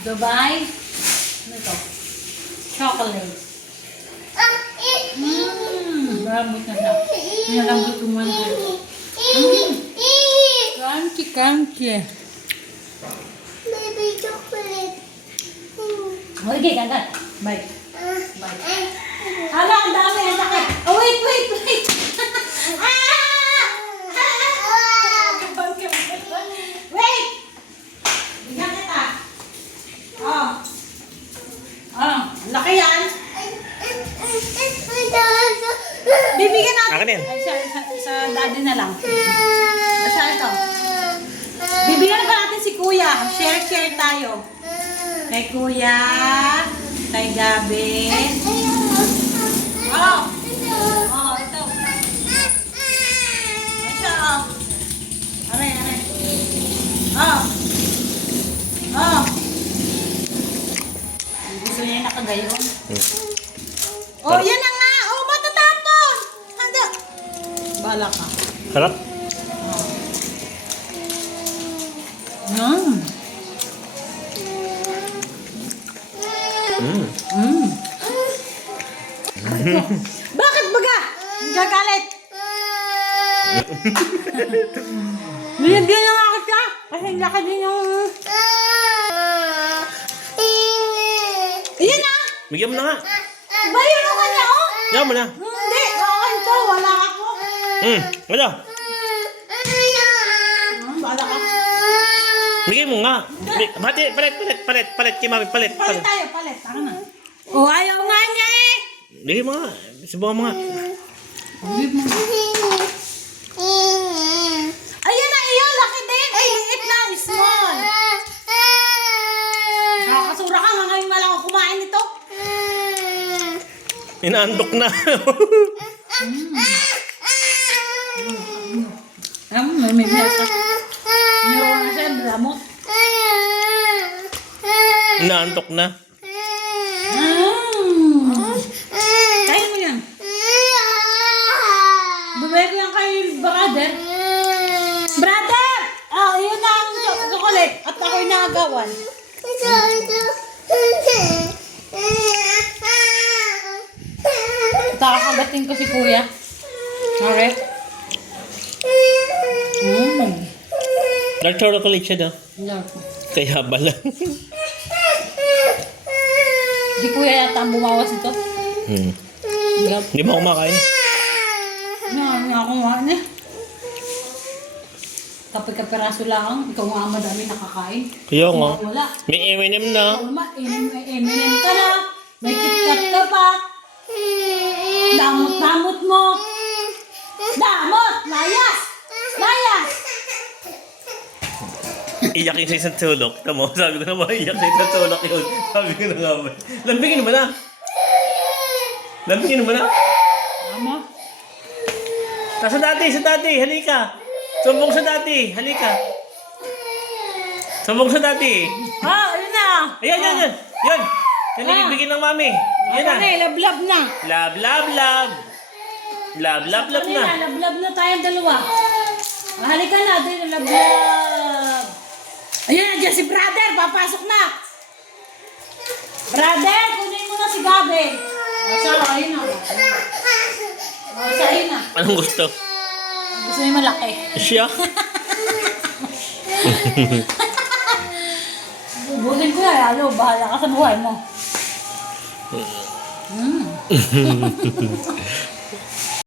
Dubai. Ano ito? Chocolate. Malambot na siya. Malambot yung mango. Crunchy, crunchy. Baby chocolate. Okay, kagat. Bye. Bye. Hala, ang dami. Ang sakit. Oh, wait. Wait! Bigyan kita. Laki yan. Bibigyan natin. Akin yan. Ay, sa daddy na lang. Basta ito. Bibigyan pa natin si Kuya. Share tayo. Kay Kuya. Kay Gabi. Ito. Asya, Aray. Gusto niya yung nakagayon. Yan na nga. Matatapon. Handa. Bala ka. Sarap. Bakit baga? Gagalit. Binigyan ng akit ka. Kasi laki din yung... Iyan na. Bigyan mo na nga. Bayan mo kanya, Yan mo na. Hindi. Ito. Wala ako. Wala. Bala ka. Bigyan mo nga. Palit. Kay mami, palit. Palit tayo. Taka na. Ayaw nga niya eh. Bigyan mo nga. Subukan mo nga. Ayan na, iyon. Laki din. Ay, liit na. Small. Nakakasura ka nga ngayon wala akong kumain nito. Inaandok na. May mesa. Meron na siya. Lamot. Inaandok na. Kaya mo yan. Babay ko yan kay brother. Brother! Yun na ang chocolate. At ako'y nakagawan. Kakagatin ko si Kuya. Okay. Dark chocolate siya daw. Love. Kaya bala. Di Kuya yata ang bumawas ito. Yup. Hindi mo kumakain. Hindi ako nga eh. Kapag kapiraso lang, ikaw nga madami nakakain. Kaya nga. Wala. May M&M na. May M&M ka na. May KitKat ka pa. Damot mo. Damot! Layas! Iyak yung sa isang tulok. Tamo, sabi ko naman, iyak sa isang tulok yun. Sabi ko na nga ba. Lambingin mo na. Tama. Sa dati, halika. Sumbong sa dati, halika. Sumbong sa dati. Ayun na. Ayan. Yan. Yan ibigin ng mami. Yan na. Lablab na. Love na. Lablab na tayong dalawa. Halika na, lablab. Ayan, nandiyan si brother. Papasok na. Brother, kunin mo na si Gabi. Ayun na. Ayun na. Anong gusto? Gusto niya malaki. Siya? Butin ko na, lalo. Bahala ka sa buhay mo.